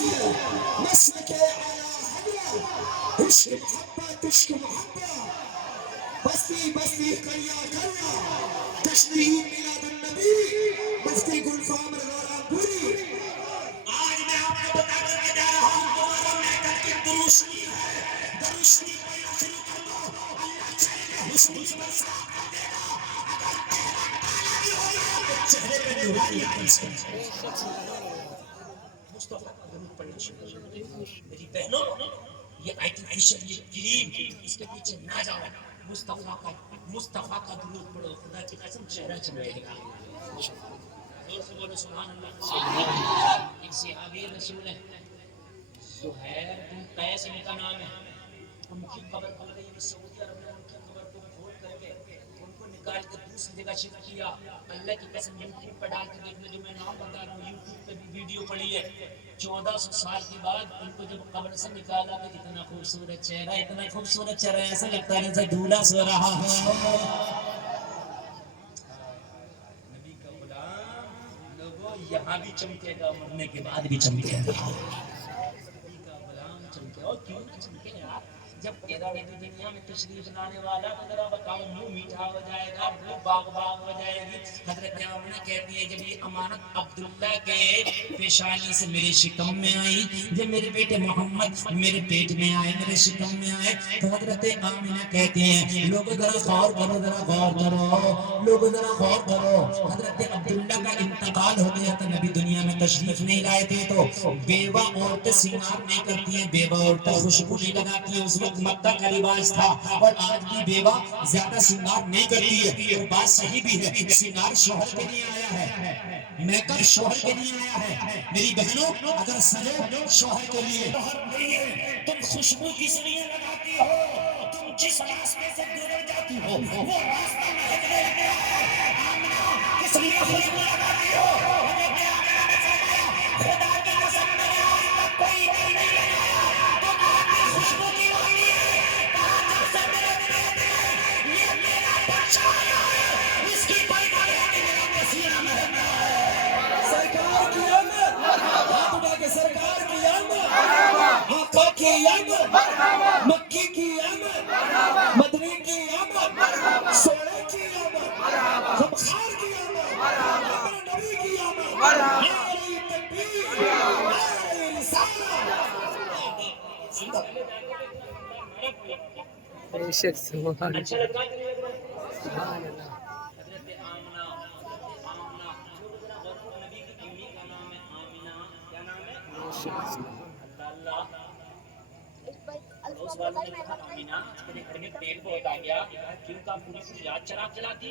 نسل مسلك على هدى عشق محبة عشق محبة بستی بستی کریا کریا تشریح میلاد النبی مفتی گلفام رضا پوری آج میں آپ کو بتا کر کے جا رہا ہوں تمہارا محکل کی دروشنی ہے دروشنی پڑھنا شروع کر دو اللہ چاہے حسن کی برسا کر دے گا اگر تیرا کالا بھی ہوگا تو چہرے پہ نورانی آئی سے مصطفیٰ کا درود پڑھنا شروع کر دو میری بہنوں یہ آرٹیفیشل یہ کریم اس کے پیچھے نہ جاؤ مصطفیٰ کا درود پڑھو خدا کی قسم چہرہ چمکے گا زور سے بولو سبحان اللہ ایک صحابی رسول ہے سہیل بن قیس ان کا نام ہے ان کی قبر کھل گئی سعودی عرب نے ان کی قبر کو کھود کر کے ان کو نکال کے دوسری جگہ شفٹ کیا اللہ کی قسم یوٹیوب پر ڈال کے دیکھنا جو میں نام بتا رہا ہوں یوٹیوب پہ بھی ویڈیو پڑی ہے 1400 سال کے بعد ان کو جب قبر سے نکالا تو اتنا خوبصورت چہرہ ایسا لگتا ہے جیسے دولہا سو رہا ہے نبی کا غلام لوگوں یہاں بھی چمکے گا مرنے کے بعد بھی چمکے گا نبی کا غلام چمکے اور کیوں نہ چمکے یار جب پیدا ہوئی دنیا میں تشریف لانے والا تو ذرا بتاؤ منہ میٹھا ہو جائے گا وہ باغ ہو جائے گی حضرت آمنہ کہتی ہے جب یہ امانت عبداللہ کے پیشانی سے میرے شکم میں آئی جب میرے بیٹے محمد میرے پیٹ میں آئے میرے شکم میں آئے تو حضرت آمنہ کہتی ہیں لوگ ذرا غور کرو لوگ ذرا غور کرو حضرت عبداللہ کا انتقال ہو گیا تھا نبی دنیا میں تشریف نہیں لائے تھے تو بیوہ عورتیں سنگار نہیں کرتی ہیں بیوہ عورتیں خوشبو نہیں لگاتی ہیں اس وقت مکہ کا رواج تھا اور آج بھی بیوہ زیادہ سنگار نہیں کرتی ہے اور بات صحیح بھی ہے سنگار شوہر کے لیے آیا ہے میک اپ شوہر کے لیے آیا ہے میری بہنوں اگر سجو شوہر کے لیے شوہر نہیں ہے تم خوشبو کس لیے لگاتی ہو تم جس راستے سے گزر جاتی ہو وہ راستہ مہکنے لگا ہے آمنہ کس لیے خوشبو لگاتی ہو حضرت آمنہ نے فرمایا خدا کی قسم میں نے آج تک کوئی دل نہیں لگایا تمہاری خوشبو کی وانی ہے کہا جب سے میرے پیٹ میں یہ میرا بچہ آیا ہے اس کی پیدا ہے کہ میرا مسیرہ مہکنا ہے سرکار کی آمد ہاتھ اٹھا کے سرکار کی آمد آقا کی آمد مکی کی آمد مدنی کی آمد سوڑے کی آمد خمخار کی آمد اپنے نبی کی آمد نعرہ تکبیر نعرہ رسالہ بے شک سبحان اللہ سبحان اللہ حضرت آمنہ نبی کی بیوی کا نام ہے آمنہ کیا نام ہے اللہ اس والوں نے کہا آمینہ تیرے گھر میں تیل بہت آ گیا کیوں کا پوری پوری رات چراغ جلاتی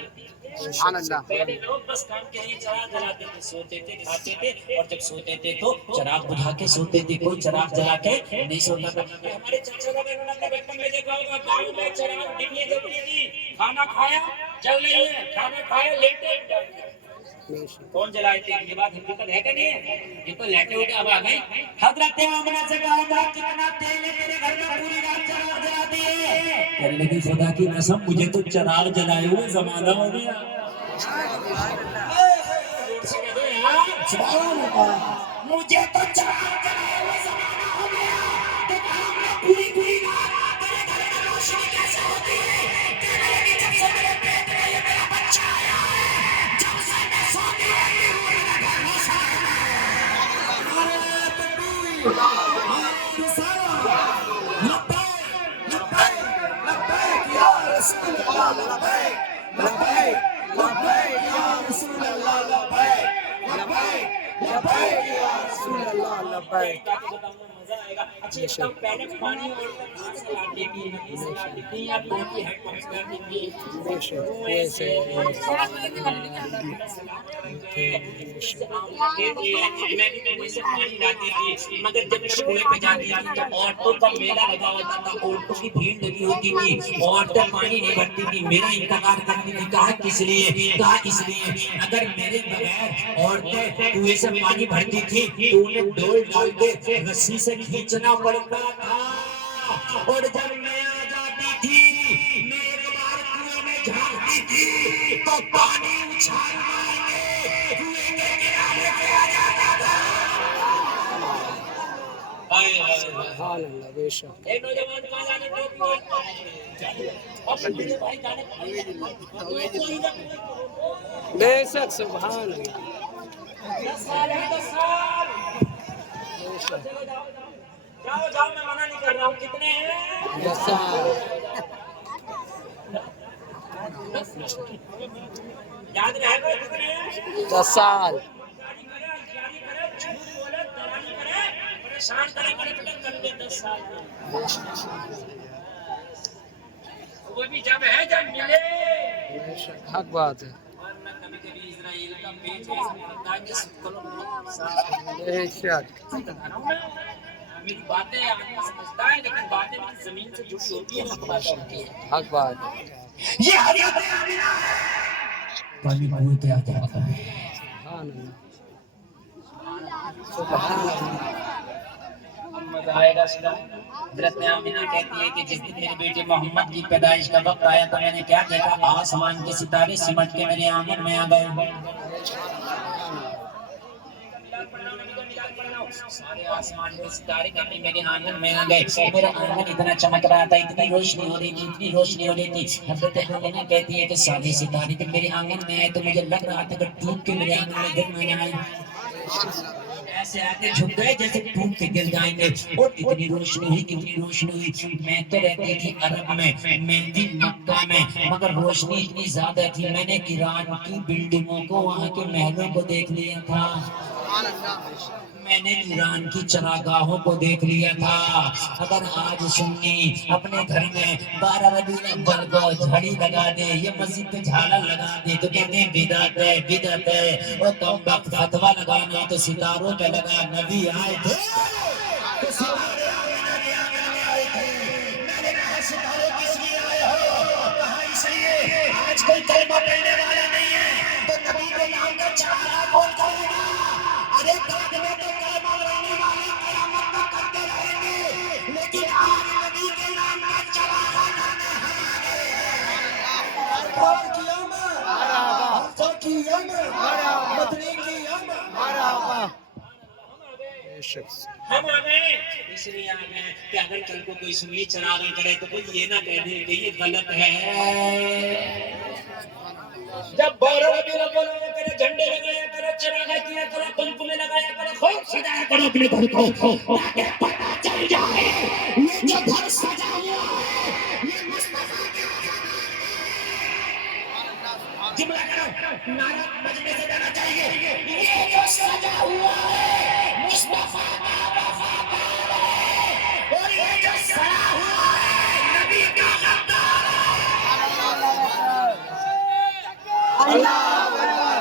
سبحان اللہ پہلے لوگ بس کام کے لیے چراغ جلاتے تھے سوتے تھے کھاتے تھے اور جب سوتے تھے تو چراغ بجھا کے سوتے تھے کوئی چراغ جلا کے نہیں سوتا تھا ہمارے چاچا کا بیٹا اپنے بچپن میں دیکھا ہوگا گاؤں میں چراغ ڈگنے جلتی تھی کھانا کھایا جل رہی ہے کھانا کھایا لیٹے کون جلائے تھے یہ بات حقیقت ہے کہ نہیں ہے یہ تو لیٹے ہوتے اب آ گئی حضرت آمنہ سے کہا کتنا تیل ہے میرے گھر میں پوری رات چراغ جلاتی ہے کہنے لگی خدا کی قسم مجھے تو چراغ جلائے ہوئے زمانہ ہو گیا سبحان اللہ مجھے تو چراغ جلائے ہوئے زمانہ ہو گیا تو کہا پوری پوری رات میرے گھر میں روشنی کیسے ہوتی ہے کہنے لگی جب سے میرے پیٹ میں یہ میرا بچہ آیا ہے جب سے میں سوتی رہتی ہوں میرا گھر روشن ہے نعرہ تکبیر نعرہ رسالہ لبیک لبیک لبیک یا رسول اللہ لبیک لبیک لبیک یا رسول اللہ لبیک لبیک لبیک یا رسول اللہ لبیک مزہ آئے گا اچھا اس کا پہلے پانی اور سلاد دیتی ہے سلاد دیتی ہے آپ کی ہیڈ پمپ کر دیتی ہے بے شک ویسے مگر جب میں کنویں پہ جاتی تھی تو عورتوں کا میلہ لگا ہوتا تھا عورتوں کی بھیڑ لگی ہوتی تھی عورتیں پانی نہیں بھرتی تھی میرا انتظار کرتی تھی کہا کس لیے کہا اس لیے اگر میرے بغیر عورتیں کنویں سے پانی بھرتی تھی تو انہیں ڈول ڈال کے رسی سے کھینچنا پڑتا تھا اور جب میں آ جاتی تھی میں ایک بار کنویں میں جھانکتی تھی تو پانی اچھال مار کے کنویں کے کنارے پہ آ جاتا تھا سبحان اللہ بے شک ایک نوجوان کہاں جانے ٹوپی ہوئی اور میرے بھائی جانے بے شک سبحان اللہ 10 سال ہے 10 سال بے شک چلو جاؤ جاؤ جاؤ میں منع نہیں کر رہا ہوں کتنے ہیں جسال یاد رہے گا کتنے ہیں جسال جاری کرے جھوٹ بولے دلالی کرے پریشان کرے کر دے 10 سال وہ بھی جب ہے جب ملے بے شک حق بات ہے ورنہ کبھی کبھی اسرائیل کا پیج ایسا پڑتا ہے کہ ستروں بے شک میری باتیں آدمی سمجھتا ہے لیکن باتیں زمین سے جڑی ہوتی ہے حق بات ہوتی ہے حق بات ہے یہ حضرت آمینہ پانی منہ پہ آ جاتا ہے سبحان اللہ سبحان اللہ مزہ آئے گا سنا حضرت آمینہ کہتی ہے کہ جس دن میرے بیٹے محمد کی پیدائش کا وقت آیا تو میں نے کیا دیکھا آسمان کے ستارے سمٹ کے میرے آنگن میں آ گئے سارے آسمان کے ستارے کبھی میرے آنگن میں آ گئے میرا آنگن اتنا چمک رہا تھا اتنی روشنی ہو رہی تھی اتنی روشنی ہو رہی تھی حضرت آمینہ کہتی ہے کہ سارے ستارے جب میرے آنگن میں آئے تو مجھے لگ رہا تھا کہ ٹوٹ کے میرے آنگن میں گر نہ جائیں ایسے آتے جھک گئے جیسے ٹوٹ کے گر جائیں گے اور اتنی روشنی ہوئی میں تو رہتی تھی عرب میں تھی مکہ میں مگر روشنی اتنی زیادہ تھی میں نے ایران کی بلڈنگوں کو وہاں کے محلوں کو دیکھ لیا تھا میں نے ایران کی چراگاہوں کو دیکھ لیا تھا اگر آج سنی اپنے گھر میں 12 ربیع الاول کو جھڑی لگا دے یہ مسجد پہ جھالر لگا دے تو کہتے ہیں بدعت ہے بدعت ہے اور کم وقت فتویٰ لگانا تو ستاروں پہ لگا نبی آئے تھے تو ستارے آمینہ کے آنگن میں آئے تھے میں نے کہا ستارے کس لیے آئے ہو کہا اس لیے آج کوئی کلمہ پڑھنے والا نہیں ہے تو نبی کے نام کا چراغا کون کرے گا ارے بعد میں تو کلمہ پڑھنے والے قیامت تک کرتے رہیں گے لیکن آج نبی کے نام کا چراغا کرنے ہم آ گئے ہم آ گئے اس لیے آ گئے کہ اگر کل کو کوئی سنی چراغا کرے تو کوئی یہ نہ کہہ دے کہ یہ غلط ہے جب 12 ربیع الاول آیا کرے جھنڈے لگایا کرو چراغا کیا کرو بلب میں لگایا کرو خوب سجایا کرو اپنے گھر کو تاکہ پتہ چل جائے یہ جو گھر سجا ہوا ہے یہ مصطفیٰ کے جملہ کرو نعرہ مجمع سے جانا چاہیے یہ جو سجا ہوا ہے مصطفیٰ کا وفادار ہے اور یہ جو سجا ہوا ہے نبی کا غدار ہے اللہ اکبر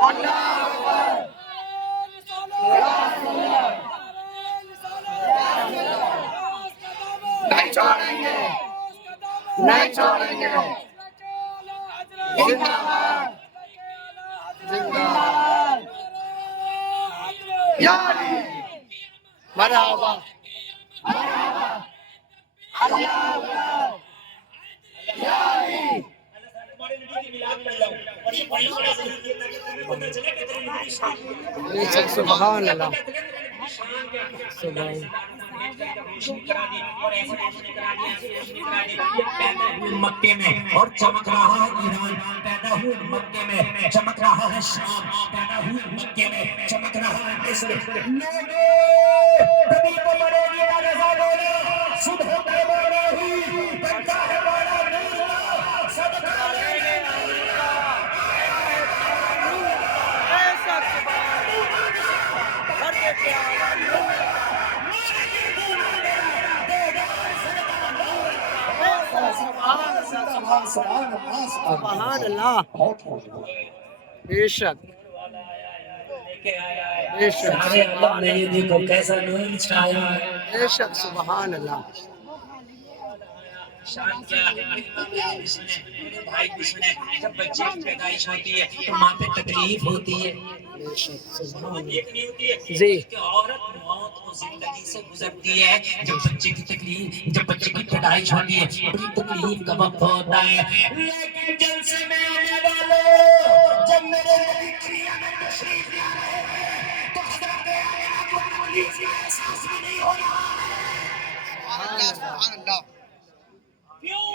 اللہ اکبر نہیں چھوڑیں گے نہیں چھوڑیں گے زندہ باد زندہ باد یا علی مرحبا اللہ اکبر یا علی بے شک سبحان اللہ سبحان مکے میں اور چمک رہا ہے ایران پیدا ہوئے مکے میں چمک رہا ہے شام پیدا ہوئے مکے میں چمک رہا ہے مصر کبھی کو بڑے گیا رضا بولا صبح کا بولا ہی بنتا ہے بولا نہیں سب کھانے سبحان اللہ بے شک بے شک کیسا نور چھایا ہے بے شک سبحان اللہ شان کیا ہے میرے بھائی بھی سنے جب بچے کی پیدائش ہوتی ہے تو ماں پہ تکلیف ہوتی ہے بے شک سبحان دیکھنی ہوتی ہے جی کہ عورت موت و زندگی سے گزرتی ہے جب بچے کی تکلیف جب بچے کی پیدائش ہوتی ہے بڑی تکلیف کا وقت ہوتا ہے لیکن جلسے میں آنے والوں جب میرے نبی کریم میں تشریف لا رہے ہیں تو حضرت آمینہ کو تکلیف کا برداشت بھی نہیں ہو رہا ہے۔ سبحان اللہ کیوں؟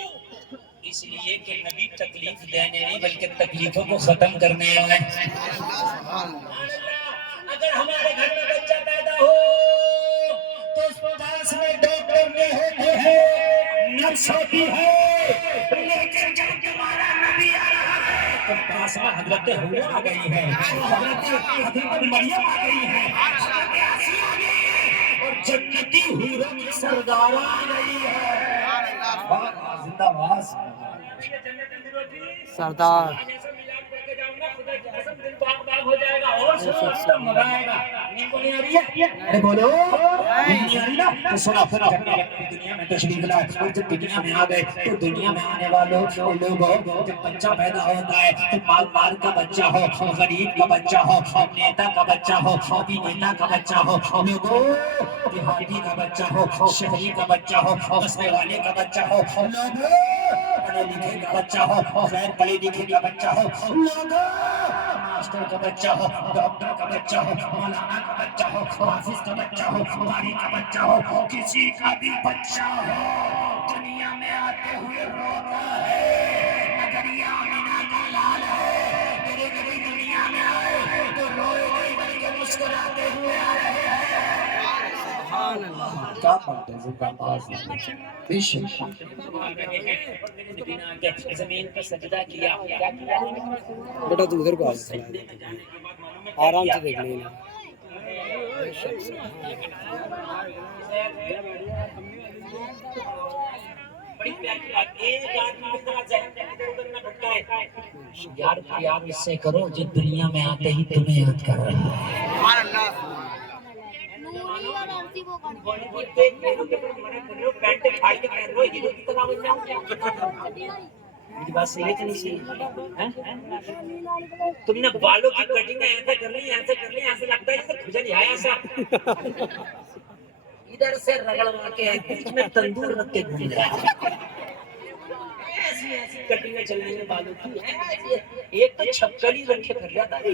اس لیے کہ نبی تکلیف دینے نہیں بلکہ تکلیفوں کو ختم کرنے آئے۔ سبحان اگر ہمارے گھر میں بچہ پیدا ہو تو اس پاس میں ڈاکٹر نہیں ہوتے ہیں، نرس ہوتی ہے، لیکن جب تمہارا نبی آ رہا ہے تو پاس میں حضرت حوا آ گئی ہے، حضرت مریم آ گئی ہے، حضرت آسیہ آ گئی ہے، اور جنتی حوروں کی سردار آ گئی ہے۔ زندہ باد سردار ہو جائے گا اور مزہ آئے گا۔ نیند کو نہیں آ رہی ہے؟ ارے بولو نیند نہیں آ رہی نا؟ تو سنا دنیا میں تشریف لائے اور جب دنیا میں آ گئے تو دنیا میں آنے والوں لوگوں جب بچہ پیدا ہوتا ہے تو مالدار کا بچہ ہو، غریب کا بچہ ہو، نیتا کا بچہ ہو، نیتا کا بچہ ہو، لوگوں دیہاتی کا بچہ ہو، شہری کا بچہ ہو، بسنے والے کا بچہ ہو، لوگوں پڑھے لکھے کا بچہ ہو، غیر پڑھے لکھے کا بچہ ہو، لوگوں ماسٹر کا بچہ ہو، ڈاکٹر کا بچہ ہو، مولانا کا بچہ ہو، حافظ کا بچہ ہو، قاری کا بچہ ہو، کسی کا بھی بچہ ہو دنیا میں آتے ہوئے روتا ہے مگر یہ آمینہ کا لال ہے۔ میرے نبی دنیا میں آئے تو روئے نہیں بلکہ مسکراتے ہوئے آ رہے ہیں۔ سبحان اللہ کیا بات ہے زندہ باد بے شک۔ زمین پر سجدہ کیا، کیا کیا؟ بیٹا تو ادھر کو آ جا سجدے میں جانے کے بعد معلوم ہے آرام کیا سے دیکھ کیا؟ لینا بے شک بڑی پیاری بات، ایک آدمی کی طرح ذہن ادھر ادھر نہ بھٹکائے۔ یار پیار اس سے کرو جو دنیا میں آتے ہی تمہیں یاد کر رہا ہے۔ سبحان اللہ پینٹ پھاڑ کے پہن رہے ہو، ہیرو کی طرح بن جاؤ کیا؟ میری بات صحیح ہے کہ نہیں صحیح ہے؟ تم نے بالوں کی کٹنگ ایسے کر لی ایسے کر لی ایسے لگتا ہے جیسے کھجل ہی آیا ایسا، ادھر سے رگڑوا کے بیچ میں تندور رکھ کے گھوم رہا ہے۔ ایسی ایسی کٹنگیں چل رہی ہیں بالوں کی، ایک تو چھپکل ہی رکھ کے کر جاتا ہے۔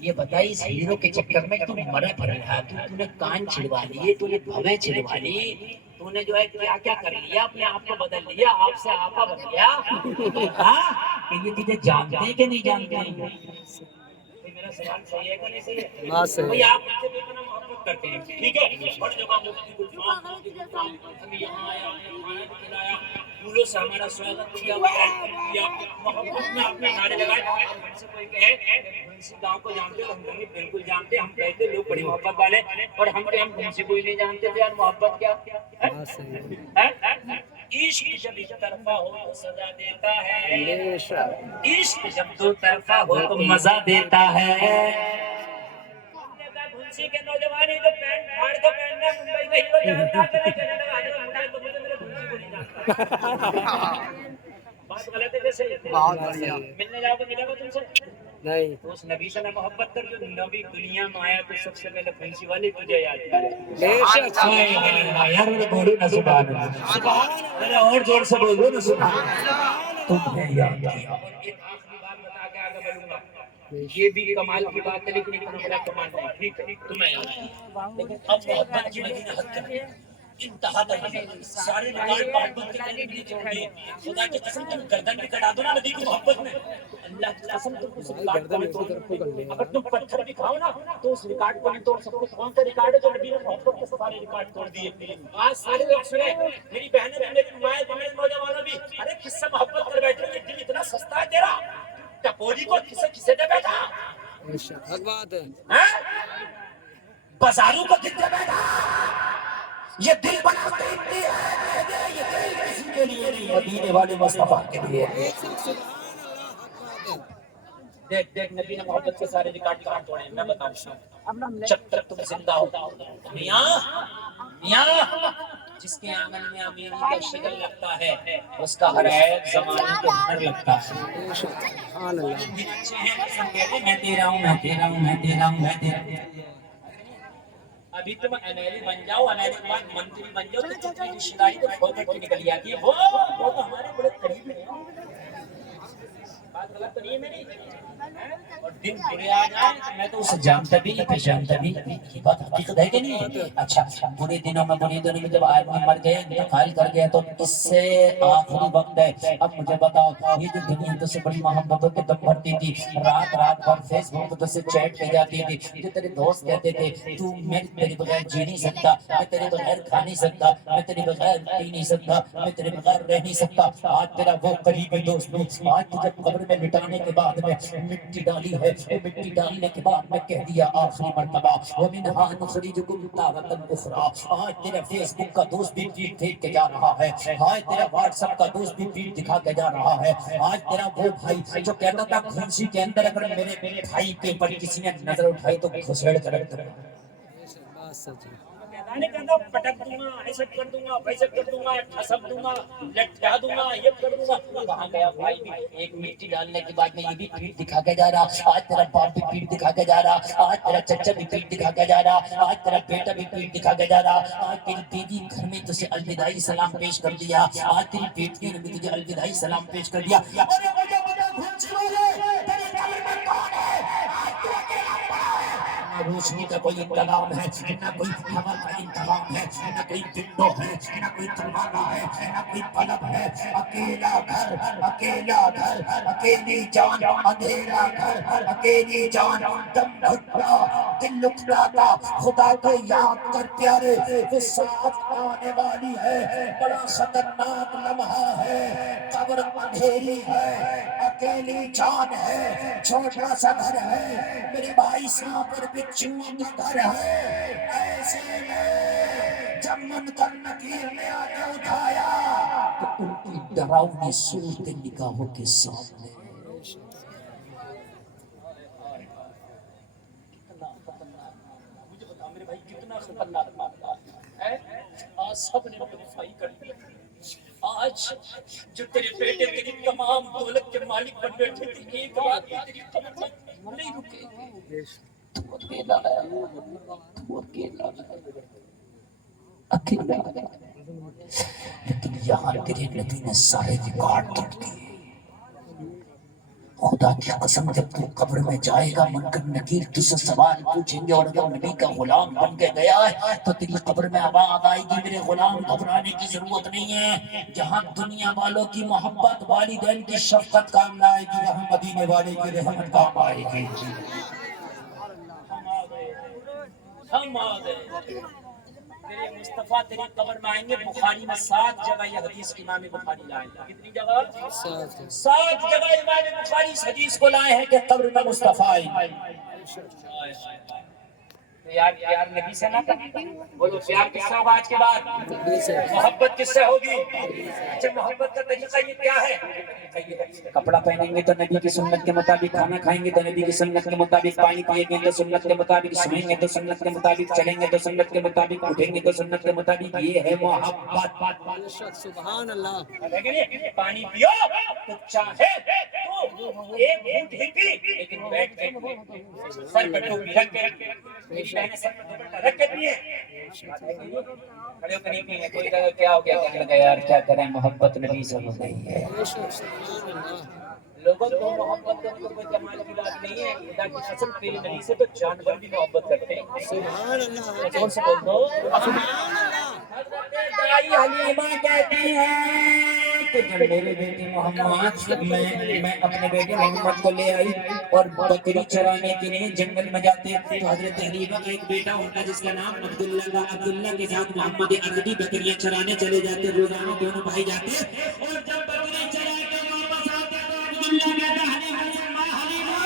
یہ بتائی اس ہیرو کے چکر میں تم مرا پڑ رہا، تو نے کان چھڑوا لیے، تو نے بھویں چھڑوا لی، تو نے جو ہے کیا کیا کر لیا، اپنے آپ کو بدل لیا، آپ سے آپا بن گیا۔ کہ یہ تجھے جانتے ہیں کہ نہیں جانتے؟ میرا سوال صحیح ہے کہ نہیں صحیح ہے؟ بات صحیح بھئی ہے آپ مجھ سے کتنا محبت کرتے ہیں، ٹھیک ہے؟ بڑی جگہ مفتی گلفام ہمیں یہاں آیا، کھانا بھی کھلایا، پھولوں سے ہمارا سواگت کیا، کیا محبت میں اپنے نعرے لگائے۔ ہم سے کوئی کہے بنسی گاؤں کو جانتے تو ہم کہیں بالکل جانتے، ہم کہتے لوگ بڑی محبت والے، اور ہم بنسی کوئی نہیں جانتے تھے یار محبت کیا؟ بات صحیح ہے عشق جب ایک طرفہ ہو تو سزا دیتا ہے، بے شک عشق جب دو طرفہ ہو تو مزہ دیتا ہے۔ بنسی کے نوجوانی جو پینٹ پھاڑ کے پہننا ممبئی میں ہیرو جانتا ہے، کہنے لگا حضرت مجھے تو میرے بنسی کو نہیں جانتا۔ بات غلط ہے جیسے بہت بڑھیا ملنے جاؤ تو ملے گا تم سے نہیں تو اس نبی سے نہ محبت کر، جو نبی دنیا میں آیا تو سب سے پہلے بنسی والے تجھے یاد کرے۔ بے شک یار میرے بولو نا سبحان اللہ، میرے اور زور سے بولو نا سبحان اللہ۔ تمہیں یاد کیا۔ اور ایک آخری بات بتا کے آگے بڑھوں گا، یہ بھی کمال کی بات ہے لیکن اتنا بڑا کمال نہیں، ٹھیک ہے تمہیں یاد کیا، لیکن اب محبت کی نبی نے حد کر دی، انتہا تک سارے ریکارڈ محبت کے لیے نبی چھوڑ دیے۔ خدا کی قسم تم گردن بھی کٹا دو نا نبی کی محبت میں، اللہ کی قسم تم اس ریکارڈ کو نہیں توڑ سکتے۔ اگر تم پتھر بھی کھاؤ نا تو اس ریکارڈ کو نہیں توڑ سکتے۔ کون سا ریکارڈ ہے جو نبی نے محبت کے سارے ریکارڈ توڑ دیے؟ آج سارے لوگ سنے، میری بہنیں بھی، میری مائیں بھی، میرے نوجوانوں بھی، ارے کس سے محبت کر بیٹھے، یہ دل اتنا سستا ہے تیرا، ٹپوری کو کسے دے بیٹھا، بے شک حق بات ہے بازاروں کو کتنے بیٹھا، یہ دل بناتے اتنی ہے، یہ دل کسی کے لیے نہیں، مدینے والے مصطفیٰ کے لیے۔ دیکھ دیکھ نبی نے محبت کے سارے ریکارڈ کہاں توڑے ہیں، میں بتاؤں، جب تک تم زندہ ہو میاں میاں جس کے آنگن میں امینی کا شکل لگتا ہے اس کا ہر عیب زمانے کے اندر لگتا ہے۔ بے شک سبحان اللہ دن اچھے ہیں تو سب کہتے ہیں میں تیرا ہوں میں تیرا ہوں میں تیرا ہوں میں تیرا ہوں۔ ابھی تم انیلی بن جاؤ، انیلی کے بعد منتری بن جاؤ تو کتنی رشتہ داری تو کھو کر کے نکل جاتی ہے، وہ تو ہمارے بڑے قریب ہیں۔ بات غلط تو نہیں ہے میری؟ اور دن برے آ جائیں تو میں تو اسے جانتا بھی نہیں پہچانتا بھی نہیں. یہ بات حقیقت ہے کہ نہیں ہے؟ اچھا برے دنوں میں جب آدمی مر گئے انتقال کر گیا تو اس سے آخری وقت ہے. اب مجھے بتاؤ یہ جو دنیا تو سے بڑی محبتوں کے دم بھرتی تھی, رات رات بھر فیس بک تو سے چیٹ کی جاتی تھی, جو تیرے دوست کہتے تھے تو میں تیرے بغیر جی نہیں سکتا, میں تیرے بغیر کھا نہیں سکتا, میں تیرے بغیر پی نہیں سکتا, میں تیرے بغیر رہ نہیں سکتا, آج تیرا وہ قریبی دوست بھی آج تجھے قبر میں لٹانے کے بعد میں مٹی ڈالی ہے, وہ مٹی ڈالنے کے بعد میں کہہ دیا آخری مرتبہ وَمِنْهَا نُخْرِجُكُمْ تَارَةً أُخْرَىٰ. آج تیرا فیس بک کا دوست بھی پیٹ پھینک کے جا رہا ہے, آج تیرا واٹس ایپ کا دوست بھی پیٹ دکھا کے جا رہا ہے, آج تیرا وہ بھائی جو کہتا تھا گھنسی کے اندر اگر میرے بھائی کے اوپر کسی نے نظر اٹھائی تو گھسیڑ کر رکھ دوں گا, بات سچ ہے. نہیں کہتا پٹک دوں گا, ایسا کر دوں گا, ویسا کر دوں گا, ٹھسک دوں گا, لٹکا دوں گا, یہ کر دوں گا. کہاں گیا بھائی بھی؟ ایک مٹی ڈالنے کے بعد میں یہ بھی پیٹ دکھا کے جا رہا, آج تیرا باپ بھی پیٹ دکھا کے جا رہا, آج تیرا چچا بھی پیٹ دکھا کے جا رہا, آج تیرا بیٹا بھی پیٹ دکھا کے جا رہا, آج تیری بیوی گھر میں تجھے الوداعی سلام پیش کر دیا, آج تیری بیٹیوں نے بھی تجھے الوداعی سلام پیش کر دیا. روشنی کا کوئی انتظام ہے, نہ کوئی ہوا کا انتظام ہے, نہ کوئی ونڈو ہے, نہ کوئی دروازہ ہے, نہ کوئی بلب ہے. اکیلا گھر, اکیلا گھر, اکیلی جان, اندھیرا گھر, اکیلی جان, دم گھٹنا, دل اٹھلاتا. خدا کو یاد کر پیارے, وہ ساتھ آنے والی ہے, بڑا خطرناک لمحہ ہے. قبر اندھیری ہے, اکیلی جان ہے, چھوٹا سا گھر ہے, میرے بھائی سانپ پر بچھو کا گھر ہے. ایسے میں جب منکر نکیر نے آگے اٹھایا تو ان کی ڈراؤنی صورتیں نگاہوں کے سامنے. مجھے بتا میرے بھائی کتنا خطرناک معاملہ ہے. آج سب نے وفائی کر دیا. آج جو تیرے بیٹے تیری تمام دولت کے مالک بن بیٹھے تھے, ایک بات تیری قبر میں نہیں رکے گی. تو اکیلا ہے, تو اکیلا ہے, اکیلا ہے. لیکن یہاں تیرے نبی نے سارے ریکارڈ توڑ دیے. خدا کی قسم جب تو قبر میں جائے گا منکر نکیر تجھ سے سوال پوچھیں گے, اور اگر نبی کا غلام بن کے گیا ہے تو تیری قبر میں آواز آئے گی میرے غلام گھبرانے کی ضرورت نہیں ہے. جہاں دنیا والوں کی محبت, والدین کی شفقت کام نہ آئے گی, وہاں مدینے والے کی رحمت کام آئے گی. ہم آ گئے. تیرے مصطفیٰ تیری قبر میں آئیں گے. بخاری میں 7 جگہ یہ حدیث امام بخاری لائے ہیں. کتنی جگہ؟ 7 جگہ امام بخاری اس حدیث کو لائے ہیں کہ قبر میں مصطفیٰ آئیں. پیار نبی سے نہ کریں, بولو پیار کس سے ہوگا آج کے بعد؟ محبت کس سے ہوگی؟ اچھا محبت کا طریقہ یہ کیا ہے؟ کپڑا پہنیں گے تو نبی کی سنت کے مطابق, کھانا کھائیں گے تو نبی کی سنت کے مطابق, پانی پیئیں گے تو سنت کے مطابق, سوئیں گے تو سنت کے مطابق, چلیں گے تو سنت کے مطابق, اٹھیں گے تو سنت کے مطابق. یہ ہے محبت. سبحان اللہ. پانی پیو تو چاہے تو ایک گھونٹ ہی پی, لیکن بیٹھ کے سر پہ ٹوپی رکھ کے, رکھ کے پیے. کھڑے ہو کے نہیں پیے. کوئی کہے کیا ہو گیا, کہنے لگا یار کیا کریں, محبت نبی سے ہو گئی ہے. لوگوں کو محبت کرنے کو کوئی کمال کی بات نہیں ہے. خدا کی قسم تیرے نبی سے تو جانور بھی محبت کرتے ہیں. سبحان اللہ. کون سے بول دو. حضرت دائی حلیمہ کہتی ہیں کہ جب میرے بیٹے محمد میں اپنے بیٹے محمد کو لے آئی اور بکری چرانے کے لیے جنگل میں جاتے تو حضرت حلیمہ کا ایک بیٹا ہوتا جس کا نام عبداللہ تھا. عبداللہ کے ساتھ محمد عربی بکریاں چرانے چلے جاتے. روزانہ دونوں بھائی جاتے اور جب بکری چرا کے واپس آتے تو عبداللہ کہتا حلیمہ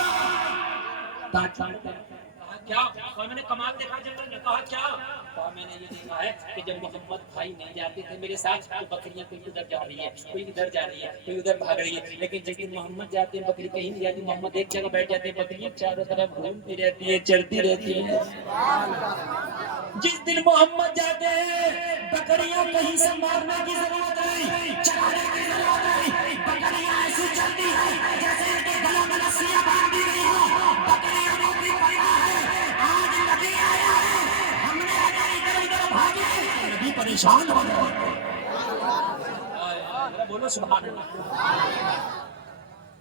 کیا میں نے کمال دیکھا. جنگل میں کہا کیا, کہا میں نے یہ دیکھا ہے کہ جب محمد بھائی نہیں جاتے تھے میرے ساتھ تو بکریاں کوئی ادھر جا رہی ہے, کوئی ادھر جا رہی ہے, کوئی ادھر بھاگ رہی ہے. لیکن جس دن محمد جاتے ہیں بکری کہیں نہیں جاتی. محمد ایک جگہ بیٹھ جاتے ہیں, بکریاں چاروں طرف گھومتی رہتی ہے, چلتی رہتی ہے. جس دن محمد جاتے ہیں بکریاں کہیں سے مارنے کی ضرورت نہیں, چلانے کی ضرورت نہیں. بکریاں ایسی چلتی ہیں جیسے ان کے گلوں میں رسیاں باندھ دی گئی ہوں. بکریاں نے بھی پڑھا ہے آج نبی آیا ہے, ہم نے اگر ادھر ادھر بھاگے نبی پریشان ہو گئے. بولو سبحان اللہ.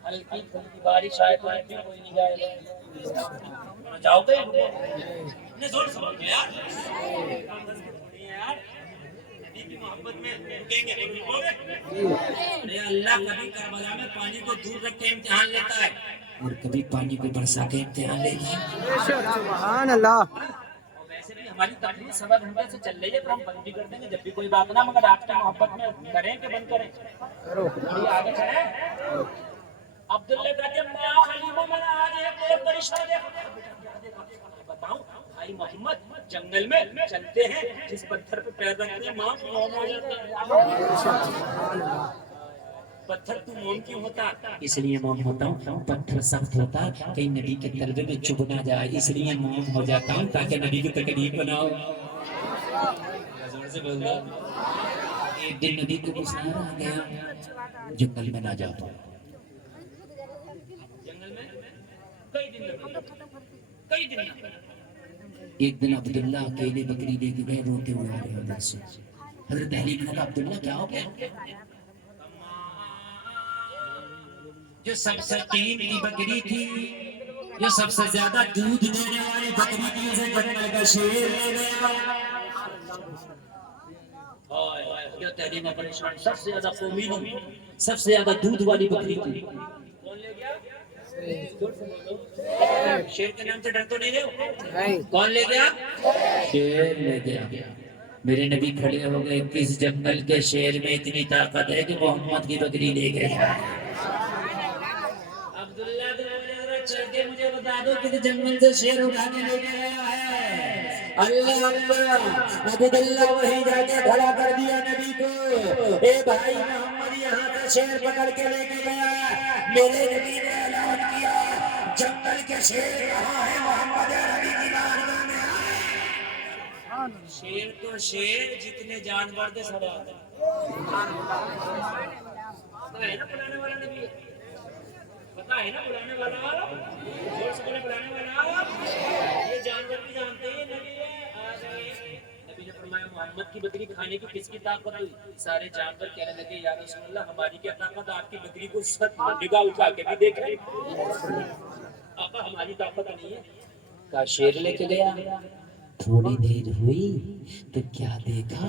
ہلکی پھلکی بارش آئے تو بھی کوئی نہیں جائے گا. جاؤ گے نے زور سے بول یار یار نبی کی محبت میں رکیں گے نہیں گے. ارے اللہ کبھی کربلا میں پانی کو دور رکھ کے امتحان لیتا ہے اور کبھی پانی کو برسا کے امتحان لیتا ہے. سبحان اللہ. ویسے بھی ہماری تقریر 1.25 گھنٹے سے چل رہی ہے, پر ہم بند بھی کر دیں گے جب بھی کوئی بات نہ, مگر آپ کی محبت میں کریں کہ بند کریں. تھوڑی آگے چلیں. عبداللہ کہتے ہیں ماں حلیمہ میں آج ایک اور پریشان ہے. بتاؤں بھائی محمد جنگل میں چلتے ہیں, جس پتھر پہ پیر رکھتے ہیں ماں موم ہو جاتا ہے. پتھر تو موم کیوں ہوتا؟ اس لیے موم ہوتا ہوں. پتھر سخت ہوتا کہیں نبی کے تلوے میں چبھ نہ جائے, اس لیے موم ہو جاتا ہوں تاکہ نبی کی تکلیف بناؤ. زور سے بول رہا. ایک دن نبی کو گسار آ گیا, جنگل میں نہ جا پایا. جنگل میں کئی دن ایک دن عبداللہ اکیلے بکری لے کے گئے, روتے ہوئے آ رہے ادھر سے. حضرت علی نے کہا عبداللہ کیا ہو گیا؟ جو سب سے قیمتی بکری تھی, جو سب سے زیادہ دودھ دینے والی بکری تھی, اسے جنگل کا شیر لے گیا. سب سے زیادہ قومی, سب سے زیادہ دودھ والی بکری تھی. کون لے گیا؟ شیر کے نام سے ڈر تو نہیں رہے؟ کون لے گیا؟ شیر لے گیا. میرے نبی کھڑے ہو گئے, کس جنگل کے شیر میں اتنی طاقت ہے کہ محمد کی بکری لے گیا؟ عبداللہ تو بولے ذرا چل کے مجھے بتا دو کس جنگل سے شیر اٹھانے لے کے گیا ہے. اللہ اللہ. عبداللہ وہیں جا کے کھڑا کر دیا نبی کو, اے بھائی محمد یہاں کا شیر پکڑ کے لے کے گیا. میرے نبی نے اعلان کیا جنگل کے شیر کہاں ہے, محمد نبی کی بارگاہ میں آئے. شیر تو شیر جتنے جانور تھے سب آتے ہے نا. بلانے والا نبی پتا ہے نا, بلانے والا زور سے بولے, بلانے والا. یہ جانور بھی جانتے ہیں نبی آ گئے. نبی نے فرمایا محمد کی بکری کھانے کی کس کی طاقت ہوئی؟ سارے جانور کہنے لگے یا رسول اللہ ہماری کیا طاقت, آپ کی بکری کو نگاہ اٹھا کے بھی دیکھ لیں. آقا ہماری طاقت نہیں ہے. کہا شیر لے کے گیا. تھوڑی دیر ہوئی تو کیا دیکھا,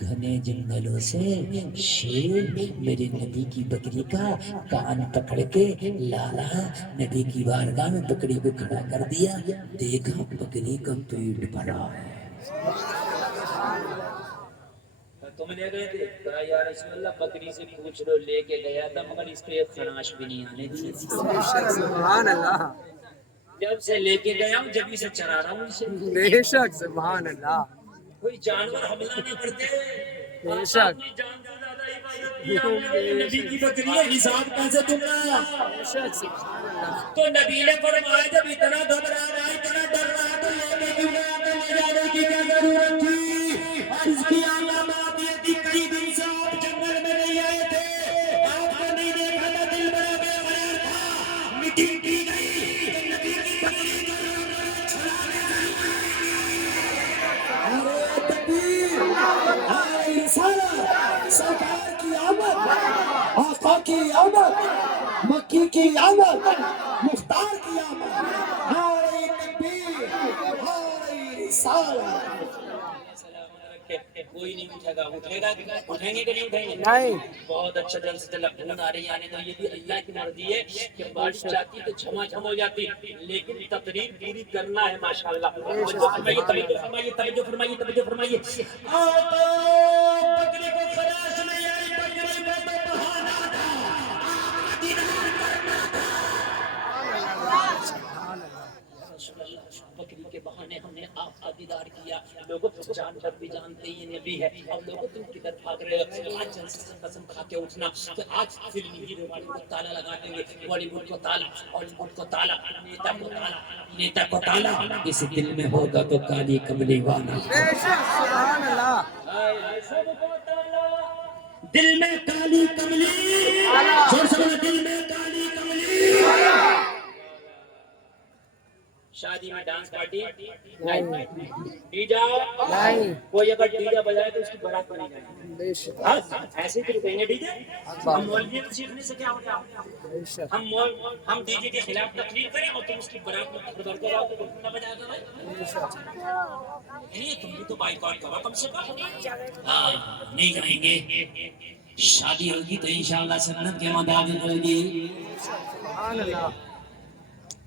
گھنے جنگلوں سے شیر میرے نبی کی بکری کا کان پکڑ کے لالا نبی کی بارگاہ میں بکری کو کھڑا کر دیا. دیکھا بکری کا پیٹ بھرا ہے. تم لے گئے تھے؟ کہا یا رسول اللہ بکری سے پوچھ لو, لے کے گیا تھا مگر اس پہ ایک خراش بھی نہیں آنے دی. سبحان اللہ. جب سے لے کے گیا ہوں جب سے چرا رہا ہوں اسے. بے شک سبحان اللہ. کوئی جانور حملہ نہ کرتے, بے شک. اپنی جان سے زیادہ حفاظت کیا. میرے نبی کی بکری ہے, حساب کیسے دوں گا؟ بے شک سبحان اللہ. تو نبی نے فرمایا جب اتنا گھبرا رہا ہے, اتنا ڈر رہا, تو لے کے کیوں گیا؟ تو لے جانے کی کیا ضرورت تھی؟ عرض کیا علامات یہ تھی کئی دن سے آپ جنگل میں نہیں آئے تھے, آپ کو نہیں دیکھا تھا, دل بڑا بے قرار تھا. میٹنگ کی گئی تو نبی کی بکری کو چھڑانے سرکار کی آمد, آقا کی آمد, مکی کی آمد, مختار کی آمد, ہائے تکبیر, ہائے رسالت. کوئی نہیں اٹھے گا, اٹھے گا اٹھیں گے کہ نہیں اٹھیں گے؟ نہیں. بہت اچھا جلد سے جلد بھون آ رہی آنے, تو یہ بھی اللہ کی مرضی ہے کہ بارش چاہتی تو چھما چھم ہو جاتی, لیکن تقریر پوری کرنا ہے. ماشاءاللہ فرمائیے, توجہ فرمائیے, توجہ فرمائیے, توجہ فرمائیے. بکری کو خراش نہیں آئی, بکری کو تو بہانا تھا, آپ کا دیدار کرنا تھا. بکری کے بہانے ہم نے آپ کا دیدار کیا. لوگوں جانور بھی جانتے یہ نبی ہے, اور لوگوں تم کدھر بھاگ رہے ہو؟ آج جلسے سے قسم کھا کے اٹھنا کہ آج فلمی ہیرو والی کو تالا لگا دیں گے, بالی ووڈ کو تالا, ہالی ووڈ کو تالا, نیتا کو تالا, نیتا کو تالا. اس دل میں ہوگا تو کالی کملی والا. بے شک سبحان اللہ. دل میں کالی کملی, دل میں کالی کملی. شادی میں ڈانس پارٹی نہیں ڈی جاؤ نہیں کوئی اگر ڈی جے بجائے تو اس کی بارات میں نہیں جائے گی بے شک ہاں ایسے ہی کہیں گے ڈی جے ہم مولوی سیکھنے سے کیا ہو گیا بے شک ہم ڈی جے کے خلاف تقریر کریں اور تم اس کی بارات میں بھر بھر کر آؤ تو نہ بجا دو بھائی تم بھی تو بائیکاٹ کرو کم سے کم ہاں نہیں جائیں گے شادی ہوگی تو انشاءاللہ سنت کے مطابق ہوگی سبحان اللہ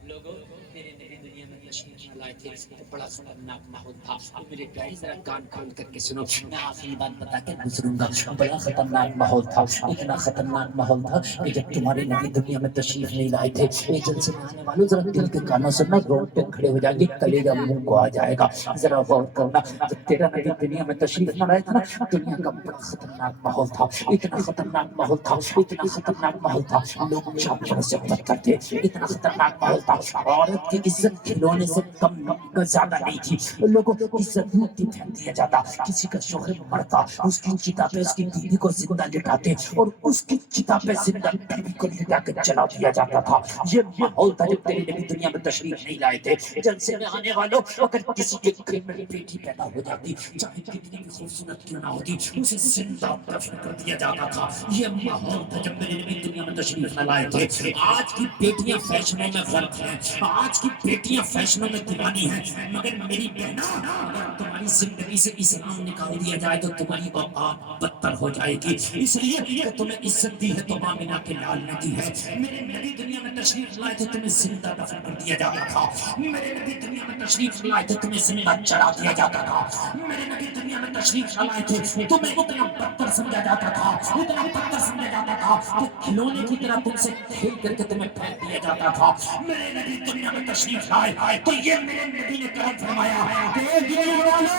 لوگوں میرے نبی دنیا میں تشریف نہ لائے تھے اس لیے بڑا خطرناک ماحول تھا میرے پیارے ذرا کان کھول کر کے سنو میں آخری بات بتا کر گزروں گا بڑا خطرناک ماحول تھا اتنا خطرناک ماحول تھا کہ جب تمہارے نبی دنیا میں تشریف نہیں لائے تھے یہ جلسے میں آنے والوں ذرا دل کے کانوں سننا روڈ پہ کھڑے ہو جائیں گے کلیجہ منہ کو آ جائے گا ذرا غور کرنا جب تیرا نبی دنیا میں تشریف نہ لائے تھا نا دنیا کا بڑا خطرناک ماحول تھا اتنا خطرناک ماحول تھا اتنا خطرناک ماحول تھا لوگ چاپڑوں سے پتھر تھے اتنا خطرناک ماحول تھا عورت کی عزت کھلونے سے کم زیادہ نہیں تھی لوگوں عزت مٹی پھینک دیا جاتا کسی کا شوہر مرتا اس کی چتا پہ اس کی بیوی کو زندہ لٹاتے اور اس کی چتا پہ زندہ بیوی کو لٹا کے جلا دیا جاتا تھا یہ ماحول تھا جب تیرے نبی دنیا میں تشریف نہیں لائے تھے جلسے میں آنے والوں اگر کسی کے گھر میں بیٹی پیدا ہو جاتی چاہے کتنی بھی خوبصورت کیوں نہ ہوتی اسے زندہ دفن کر دیا جاتا تھا یہ ماحول تھا جب میرے نبی دنیا میں تشریف نہ لائے تھے آج کی بیٹیاں فیشنوں میں غرق ہیں آج کی بیٹیاں فیشنوں میں دیوانی ہیں مگر میری بہنا اگر تمہاری زندگی سے اسلام نکال دیا جائے تو تمہاری اوقات بدتر ہو جائے گی اس لیے کہ تمہیں عزت دی ہے تو مامنہ کے لال نے دی ہے میرے نبی دنیا میں تشریف لائے تھے تمہیں زندہ دفن کر دیا جاتا تھا میرے نبی دنیا میں تشریف لائے تھے تمہیں زندہ چڑھا دیا جاتا تھا میرے نبی دنیا میں تشریف لائے تھے تمہیں اتنا بدتر سمجھا جاتا تھا اتنا بدتر سمجھا جاتا تھا کہ کھلونے کی طرح تم سے کھیل کر کے تمہیں پھینک دیا جاتا تھا میرے نبی دنیا میں تشریف لائے تو یہ میرے نبی نے کہا فرمایا کہ دنیا والوں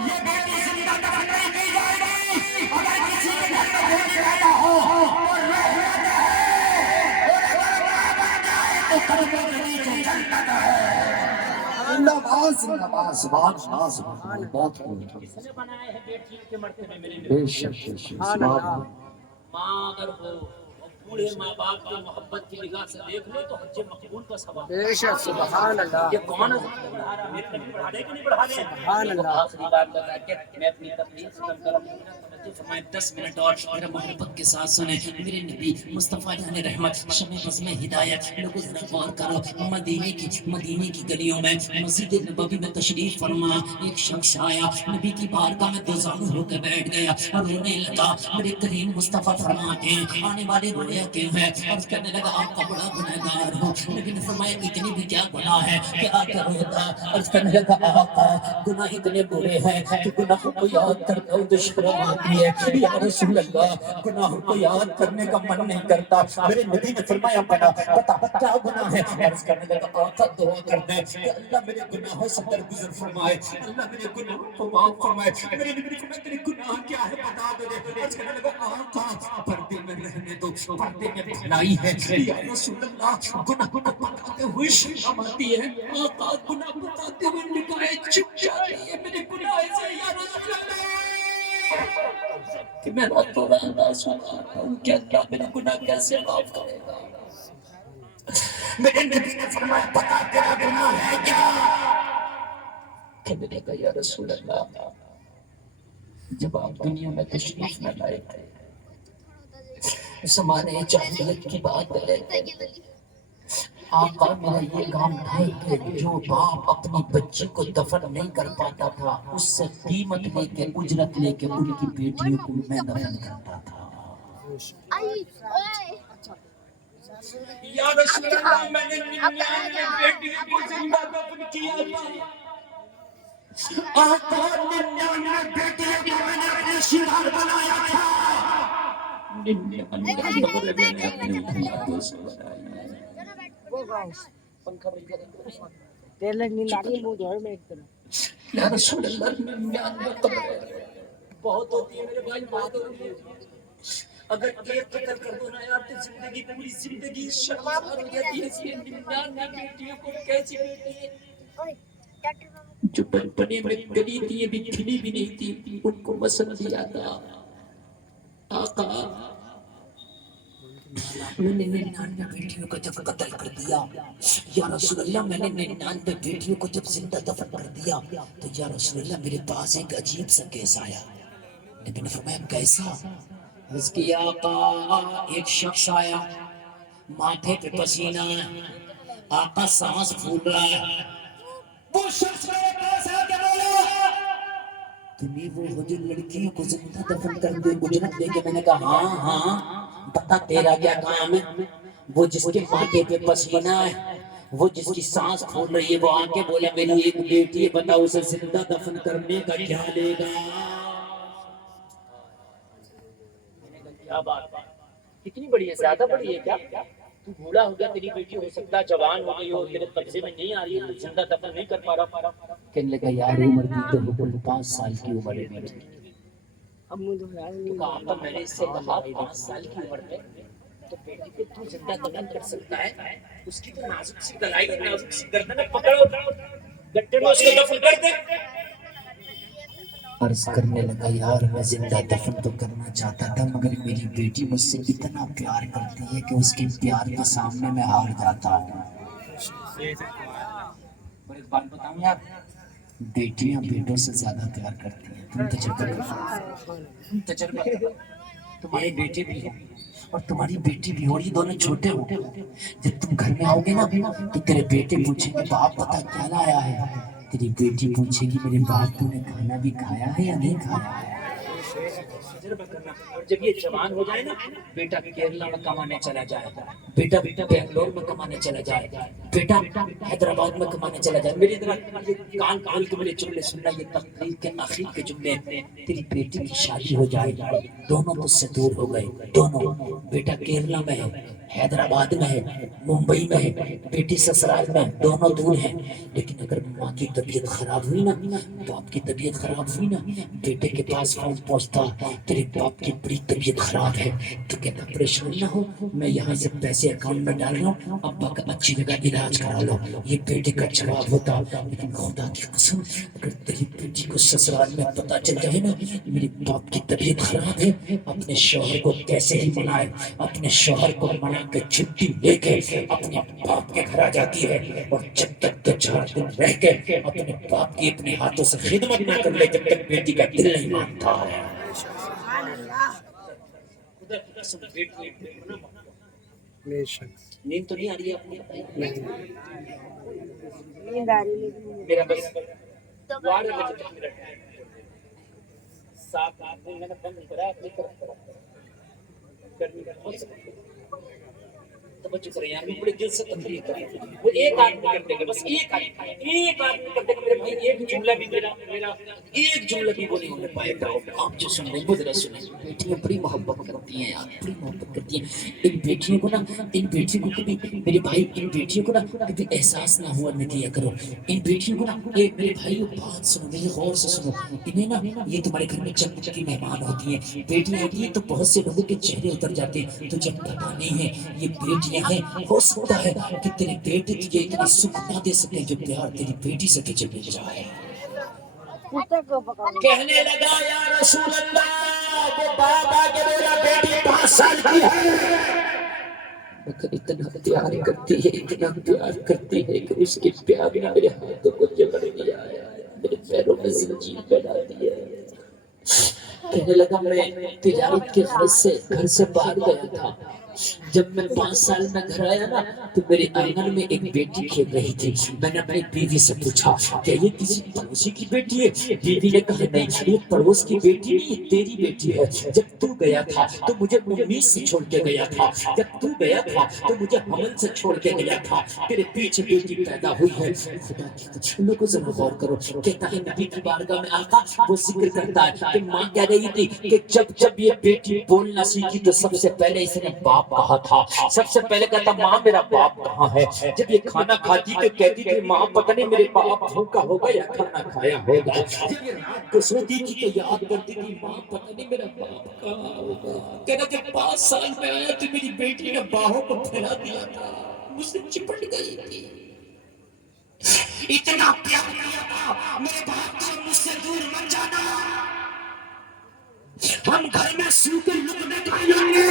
یہ بیٹی زندہ دفن نہیں کی جائے گی اگر کسی کے گھر میں بیٹی پیدا ہو اور رحمت ہے اور اگر بابا جائے تو قدموں کے نیچے جنت ہے بہت کس نے بنایا ہے بیٹیوں کے مرتبے میرے بے نبی شک سبحان اللہ ماں اگر ہو بوڑھے ماں باپ کو محبت کی نگاہ سے دیکھ لو تو حج مقبول کا سبب بے شک سبحان اللہ یہ کون ہے بڑھا رہا ہے نبی بڑھا دے کہ نہیں بڑھا دے سبحان اللہ آخری بات بتا کے میں اپنی تقریر ختم کروں توجہ فرمائیں 10 منٹ اور میرا محبت کے ساتھ سنیں میرے نبی مصطفیٰ جان رحمت شمع بزم ہدایت لوگوں ذرا غور کرو مدینے کی گلیوں میں مسجد نبوی میں تشریف فرما ایک شخص آیا نبی کی بارگاہ میں دوزانو ہو کے بیٹھ گیا اور رونے لگا میرے کریم مصطفیٰ فرماتے ہیں آنے والے رویا کیوں ہے اور کہنے لگا آپ کا بڑا گنہگار ہوں نبی نے فرمایا اتنی بھی کیا گناہ ہے کہ آ کے روتا اور کہنے لگا آقا گناہ اتنے برے ہیں کہ گناہوں کو یاد کرتا ہوں تو شرم آتی ہے یا رسول اللہ گناہوں کو یاد کرنے کا من نہیں کرتا میرے نبی نے فرمایا بتا کیا گناہ ہے عرض کرنے لگا آقا دعا کر دیں کہ اللہ میرے گناہوں سے درگزر فرمائے اللہ میرے گناہوں کو معاف فرمائے میرے نبی نے فرمایا تیرے گناہ کیا ہے بتا دے عرض کرنے لگا آقا پردے میں رہنے دو پردے میں بھلائی ہے یا رسول اللہ گناہ کو بتاتے ہوئے شرم آتی ہے آقا گناہ بتاتے ہوئے نگاہیں چپ جاتی ہے میرے گناہ سے یا رسول اللہ کہ میں راتوں رات سنا رہا ہوں کہ اللہ میرے گناہ کیسے معاف کرے گا میرے نبی نے فرمایا پتا تیرا گناہ ہے کیا کہ میں نے کہا یا رسول اللہ جب آپ دنیا میں تشریف نہ لائے تھے زمانے جاہلیت کی بات ہے آقا میرا یہ کام تھا کہ جو باپ اپنی بچی کو دفن نہیں کر پاتا تھا اس سے قیمت لے کے اجرت لے کے ان کی بیٹیوں کو میں دفن کرتا تھا یا رسول اللہ میں نے 99 بیٹیوں کو زندہ دفن کیا تھا آقا 99 بیٹیوں کو میں نے اپنے شکار بنایا تھا 99 قبر میں نے اپنی اولادوں سے بنائی ٹیلنٹ نہیں لانی وہ جو ہے میں ایک طرح یا رسول اللہ 99 قبر بہت ہوتی ہے میرے بھائی بہت ہوتی ہے اگر ایک قتل کر دو نا یار تو زندگی پوری زندگی شرمار ہو جاتی ہے اس لیے 99 بیٹیوں کو کیسی بیٹی ہے جو بچپنے میں گلی تھی ابھی کھلی بھی نہیں تھی ان کو مسل دیا تھا آقا میں نے 99 بیٹیوں کا جب قتل کر دیا یا رسول اللہ، میں نے 99 بیٹیوں کو جب زندہ دفن کر دیا تو یا رسول اللہ میرے پاس ایک عجیب سا کیس آیا. نبی نے فرمایا کیسا؟ عرض کیا آقا ایک شخص آیا، ماتھے پہ پسینہ ہے، آقا سانس پھول رہا ہے. وہ شخص میرے پاس آ کے بولا تمہیں وہ جو لڑکیوں کو زندہ دفن کر دے اجرت دے کے. میں نے کہا ہاں ہاں بتا تیرا کیا کام ہے؟ وہ جس کے ماتھے پہ پسینہ ہے، وہ جس کی سانس پھول رہی ہے، وہ آ کے بولا میری ایک بیٹی ہے، بتا اسے زندہ دفن کرنے کا کیا لے گا؟ کیا بات ہے، کتنی بڑی ہے، زیادہ بڑی ہے کیا؟ تو بوڑھا ہو گیا، تیری بیٹی ہو سکتا جوان ہو گئی ہو، تیرے قبضے میں نہیں آ رہی ہے، تو زندہ دفن نہیں کر پا رہا. کہنے لگا یار عمر بھی تو حکم 5 سال کی عمر ہے میری. تو کہا آقا میں نے اس سے کہا 5 سال کی عمر میں تو بیٹی کو تو زندہ دفن کر سکتا ہے، اس کی تو نازک سی کلائی ہے، نازک سی گردن ہے، پکڑو گٹے میں اس کو دفن کر دے. عرض کرنے لگا یار میں زندہ دفن تو کرنا چاہتا تھا مگر میری بیٹی مجھ سے اتنا پیار کرتی ہے کہ اس کے پیار کے سامنے میں ہار جاتا ہوں. اور ایک بات بتاؤں یار، بیٹیاں بیٹوں سے زیادہ پیار کرتی ہیں. تم تجربہ کرو، تم تجربہ کرو. تمہارے بیٹے بھی ہیں اور تمہاری بیٹی بھی، اور یہ دونوں چھوٹے ہو. جب تم گھر میں آؤ گے نا تو تیرے بیٹے پوچھیں گے باپ بتا کیا لایا ہے، تیری بیٹی پوچھے گی میرے باپ تو نے کھانا بھی کھایا ہے یا نہیں کھایا ہے. تجربہ کرنا. اور جب یہ جوان ہو جائے نا، بیٹا کیرلا میں کمانے چلا جائے، بیٹا بنگلور میں کمانے چلا جائے، بیٹا حیدرآباد میں کمانے چلا جائے. میری طرح کان کھول کے میرے جملے سننا، یہ تقریر کے آخر کے جملے. تیری بیٹی کی شادی ہو جائے، دونوں تجھ سے دور ہو گئے، دونوں. بیٹا کیرلا میں ہے، حیدرآباد میں ہے، ممبئی میں ہے، بیٹی سسرال میں، دونوں دور ہیں. لیکن اگر ماں کی طبیعت خراب ہوئی نا، باپ کی طبیعت خراب ہوئی نا، بیٹے کے پاس فون پہنچتا تیرے باپ کی بڑی طبیعت خراب ہے، تو کہتا پریشان نہ ہو، میں یہاں سے پیسے اکاؤنٹ میں ڈال رہا ہوں، ابا کا اچھی جگہ علاج کرا لو. یہ بیٹے کا جواب ہوتا. لیکن خدا کی قسم اگر تیری بیٹی کو سسرال میں پتا چل جائے نا میرے باپ کی طبیعت خراب ہے، اپنے شوہر کو کیسے ہی منائے، اپنے شوہر کو منا کے چھٹی لے کے اپنے باپ کے گھر آ جاتی ہے. اور جب تک تو 4 دن رہ کے اپنے باپ کی اپنے ہاتھوں سے خدمت نہ کر لے جب تک بیٹی کا دل نہیں مانتا ہے. نیند تو نہیں آ رہی ہے آپ کو؟ نیند آ رہی ہے میرا بس 12 بجے تک میرا ٹائم ہے، 7-8 دن میں نے بند کرا اپنی طرف کرنی کا ہو سکتا. توجہ کریں یار، میں بڑے دل سے تقریر کر رہا ہوں. وہ ایک آدمی کر دے گا، بس ایک آدمی کر دے گا میرے بھائی. ایک جملہ بھی میرا ایک جملہ بھی وہ نہیں ہونے پائے گا. آپ جو سن رہے ہیں وہ ذرا سنیں. بیٹیاں بڑی محبت کرتی ہیں یار، بڑی محبت کرتی ہیں. ان بیٹیوں کو نا، ان بیٹیوں کو کبھی میرے بھائی، ان بیٹیوں کو نا کبھی احساس نہ ہوا نہ کیا کرو. ان بیٹیوں کو نا ایک میرے بھائی بات سنو، میرے غور سے سنو. انہیں نا یہ تمہارے گھر میں جنت کی مہمان ہوتی ہیں. بیٹیاں ہوتی ہیں تو بہت سے لوگوں کے چہرے اتر جاتے ہیں، تجھے پتا نہیں ہے یہ بیٹیاں ہیں. ہو سکتا ہے کہ تیرے بیٹے تجھے اتنا سکھ نہ دے سکے جو پیار تیری بیٹی سے تجھے مل جائے. کہنے لگا یا رسول اللہ وہ باپ آگے میرا بیٹی 5 سال کی ہے مگر اتنا پیار کرتی ہے، اتنا پیار کرتی ہے کہ اس کے پیار نے میرے ہاتھوں کو جکڑ دیا ہے، میرے پیروں میں زنجیر پہنا دی ہے. کہنے لگا میں تجارت کے غرض سے گھر سے باہر گیا تھا. جب میں 5 سال میں گھر آیا نا تو میرے آنگن میں ایک بیٹی کھیل رہی تھی. میں نے اپنی بیوی سے پوچھا کہ یہ کسی پڑوسی کی بیٹی ہے؟ بیوی نے کہا نہیں، یہ پڑوس کی بیٹی نہیں، یہ تیری بیٹی ہے. جب تو گیا تھا تو مجھے امید سے چھوڑ کے گیا تھا، جب تو گیا تھا تو مجھے حمل سے چھوڑ کے گیا تھا. تیرے پیچھے بیٹی پیدا ہوئی ہے. خدا کی قسم لوگوں ذرا غور کرو. کہتا ہے نبی کی بارگاہ میں آقا وہ ذکر کرتا ہے کہ ماں کہہ رہی تھی کہ جب یہ بیٹی بولنا سیکھی تو سب سے پہلے اس نے باپ کہا تھا. سب سے پہلے کہتا ماں میرا باپ کہاں ہے. جب یہ کھانا کھاتی تو کہتی تھی ماں پتہ نہیں میرے باپ بھوکا ہوگا یا کھانا کھایا ہوگا. جب یہ رات کو سوتی تھی تو یاد کرتی تھی ماں پتہ نہیں میرا باپ کہاں ہوگا. کہنا جب 5 سال میں آیا تو میری بیٹی نے باہوں کو پھیلا دیا تھا، مجھ سے چپٹ گئی تھی. اتنا پیار کیا تھا میرے باپ کو مجھ سے دور مت جانا، ہم گھر میں سو کے لقمے کھائیں گے.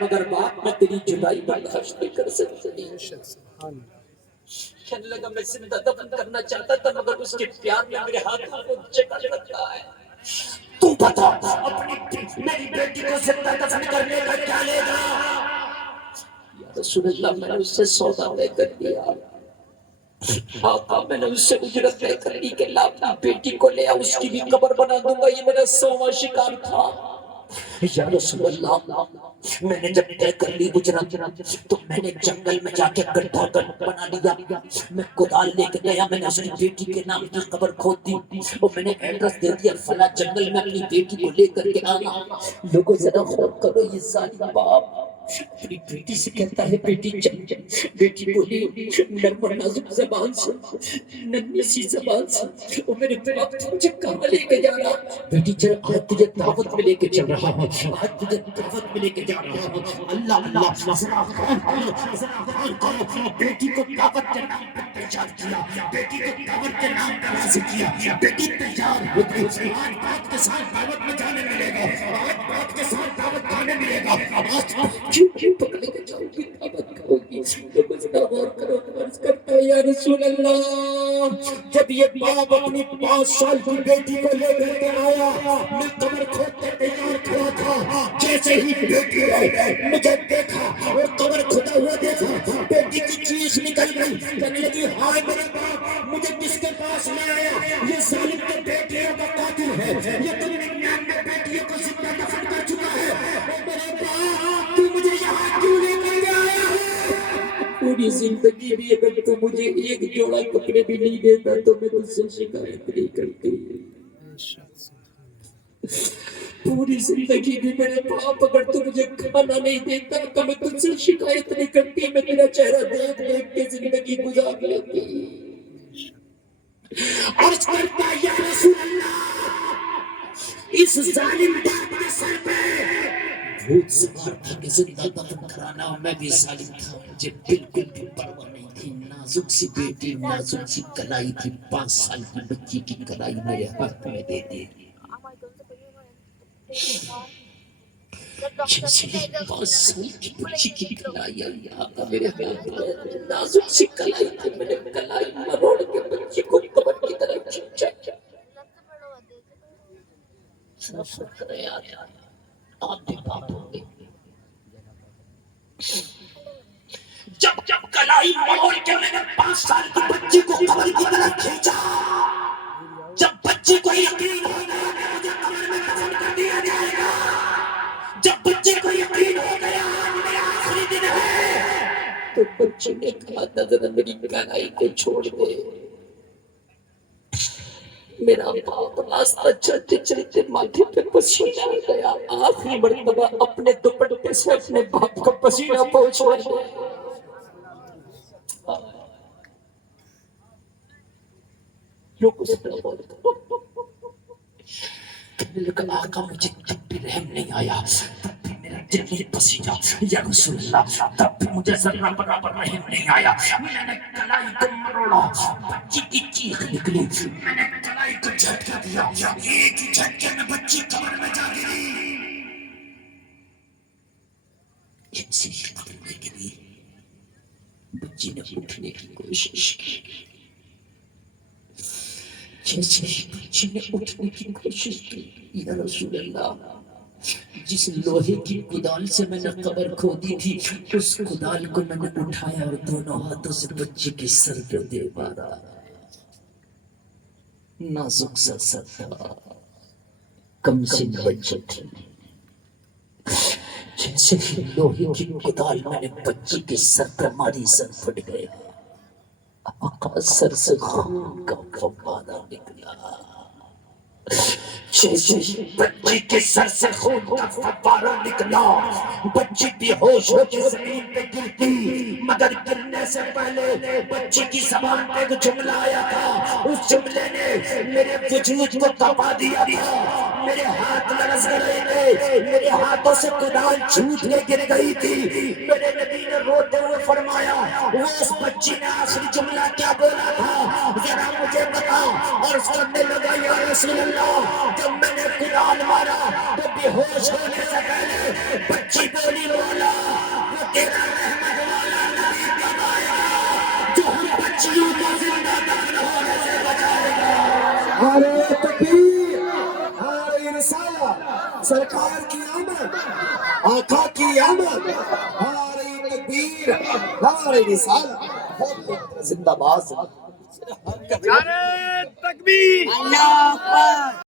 مگر باپ میں تیری جدائی برداشت نہیں کر سکتی. سبحان اللہ. کہنے لگا میں زندہ دفن کرنا چاہتا تھا مگر اس کے پیار میں میرے ہاتھوں کو جکڑ رکھا ہے. تو بتا اپنی میری بیٹی کو زندہ دفن کرنے کا کیا لے گا؟ یا رسول اللہ میں نے اس سے سودا لے کر دیا. آقا میں نے اس سے اجرت لے کر لی کہ لا اپنی بیٹی کو لے اس کی بھی قبر بنا دوں گا. یہ میرا 100واں شکار تھا. یا رسول اللہ میں نے جب طے کر لی اجرت تو میں نے جنگل میں جا کے گڈھا بنا لیا. میں کدال لے کے گیا. میں نے اپنی بیٹی کے نام کی قبر کھود دی اور میں نے ایڈریس دے دیا فلاں جنگل میں اپنی بیٹی کو لے کر کے آنا. لوگوں ذرا غور کرو یہ ظالم باپ اپنی بیٹی سے کہتا ہے بیٹی چل. بیٹی بولی نرم و نازک زبان سے نرم سی زبان سے او میرے باپ مجھے کہاں لے کے جا رہا؟ بیٹی چل آج تجھے دعوت میں لے کے چل رہا ہوں. آج تجھے دعوت میں لے کے جا رہا ہوں. اللہ اللہ ذرا غور کرو. بیٹی کو دعوت کے نام پر تیار کیا. بیٹی کو دعوت کے نام پر راضی کیا. بیٹی تیار ہو گئی. آج باپ کے ساتھ دعوت میں جانے ملے گا. آج باپ کے ساتھ دعوت کھانے ملے گا. آج کیوں پکڑے کے جاؤ گی دعوت کھاؤ گی. تو کچھ نہ غور کرو. عرض کرتا ہے یا رسول اللہ جب یہ باپ اپنی 5 سال کی بیٹی کو لے کر کے آیا میں قبر کھود کے تیار کھڑا تھا. جیسے ہی بیٹی آئی مجھے دیکھا اور قبر کھدا ہوا دیکھا. بیٹی کی چیخ نکل گئی. کہنے لگی ہائے میرے باپ مجھے کس کے پاس لے آیا؟ یہ ظالم تو بیٹیوں کا قاتل ہے. یہ تو 99 بیٹیوں کو زندہ دفن کر چکا ہے. میرے باپ تو مجھے یہاں کیوں لے کر کے آیا ہے؟ پوری زندگی بھی اگر تو مجھے ایک جوڑا کپڑے بھی نہیں دیتا تو میں تجھ سے شکایت نہیں کرتی. پوری زندگی بھی میرے باپ اگر تو مجھے کھانا نہیں دیتا تو میں تجھ سے شکایت نہیں کرتی. میں تیرا چہرہ دیکھ دیکھ کے زندگی گزار لیتی. عرض کرتا یا رسول اللہ اس ظالم باپ کے سر پہ بھوت سوار تھا کہ زندہ دفن کرانا. میں بھی ظالم تھا. مجھے بالکل بھی پرواہ نہیں تھی. نازک سی بیٹی نازک سی کلائی تھی. 5 سال کی بچی کی کلائی میرے ہاتھ میں دے دی. جیسے ہی 5 سال کی بچی کی کلائی آئی آقا میرے ہاتھ میں نازک سی کلائی تھی. میں نے کلائی مروڑ کے بچی کو قبر کی طرف کھینچا. نفرت کرے آپ بھی باپ ہوں گے. جب کلائی مروڑ کے میں نے 5 سال کی بچی کو قبر کی طرف کھینچا. جب بچی کو یقین ہو گیا کہ مجھے قبر میں دفن کر دیا جائے گا. جب بچے کو یقین ہو گیا میرا آخری دن ہے تو بچے نے کہا نظر میری کلائی کو چھوڑ دے. میرا باپ راستہ چلتے چلتے ماتھے پہ پسینہ آ گیا. آخری مرتبہ اپنے دوپٹے سے اپنے باپ کو پسینہ پہنچوا دیا. لوگ اس پر بول کہنے لگا آقا مجھے جب بھی رحم نہیں آیا تب بھی میرا دل نہیں پسیجا. یا رسول اللہ تب بھی مجھے ذرہ برابر رحم نہیں آیا. میں نے کلائی کو مروڑا. بچی کی چیخ نکلی. میں نے کلائی کو جھٹکا دیا. ایک ہی جھٹکے میں بچی قبر میں جا گری. جیسے ہی قبر میں گری بچی نے اٹھنے کی کوشش کی. جیسے ہی بچی نے اٹھنے کی کوشش کی یا رسول اللہ جس لوہے کی کدال سے میں نے قبر کھودی تھی اس کدال کو میں نے اٹھایا اور دونوں ہاتھوں سے بچی کے سر پہ دے مارا. نازک سا سر تھا. کم سن بچی تھی. جیسے ہی لوہے کی کدال میں نے بچی کے سر پہ ماری سر پھٹ گیا. آقا سر سے خون کا فوارہ نکلا. جیسے بچی کے سر سے خون کا فوارہ نکلا بچی بے ہوش ہو کے زمین پہ گرتی. مگر گرنے سے پہلے بچی کی زبان پہ ایک جملہ آیا تھا. اس جملے نے میرے وجود کو کپا دیا تھا. میرے ہاتھ لرز گئے تھے. میرے ہاتھوں سے کدال چھوٹ کے گر گئی تھی. میرے نبی نے روتے ہوئے فرمایا وہ اس بچی نے آخری جملہ کیا بولا تھا ذرا مجھے بتا. اور فرمانے لگا یا رسول اللہ جب میں نے کدال مارا تو بے ہوش ہونے سے پہلے بچی بولی مولا نعرہ تکبیر، نعرہ رسالت، سرکار کی آمد، آقا کی آمد، نعرہ تکبیر، نعرہ رسالت، زندہ باد۔ نعرہ تکبیر، اللہ اکبر۔